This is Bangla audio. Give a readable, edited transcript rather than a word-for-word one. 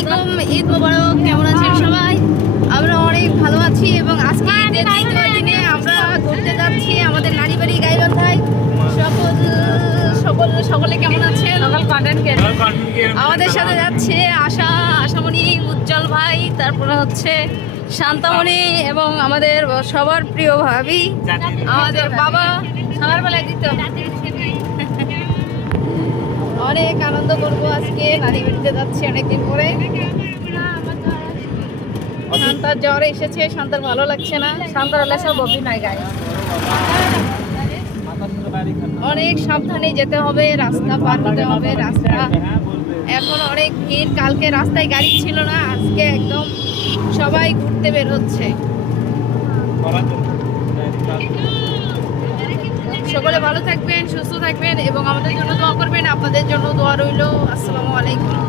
আলাইকুম, ঈদ মোবারক। কেমন আছেন সবাই? আমরা অনেক ভালো আছি এবং আজকে ঈদের দ্বিতীয় দিনে আমরা ঘুরতে যাচ্ছি আমাদের নানি বাড়ি গাইবান্ধায়। সকলে কেমন আছেন? আমাদের সাথে যাচ্ছে আশামণি, উজ্জ্বল ভাই, তারপরে হচ্ছে শান্তামণি এবং আমাদের সবার প্রিয় ভাবি, আমাদের বাবা। সবার বেলায় দিত অনেক আনন্দ করবো আজকে। নানি বাড়িতে যাচ্ছি অনেকদিন পরে। শান্তার জ্বর এসেছে, শান্তার ভালো লাগছে না। শান্তার লেসা ববি নাই গায়ে। অনেক সাবধানে যেতে হবে, রাস্তা পার হতে হবে। রাস্তা এখন অনেক ভিড়, কালকে রাস্তায় গাড়ি ছিল না, আজকে একদম সবাই ঘুরতে বের হচ্ছে। সকলে ভালো থাকবেন, সুস্থ থাকবেন এবং আমাদের জন্য দোয়া করবেন। আপনাদের জন্য দোয়া রইল। আসসালামু আলাইকুম।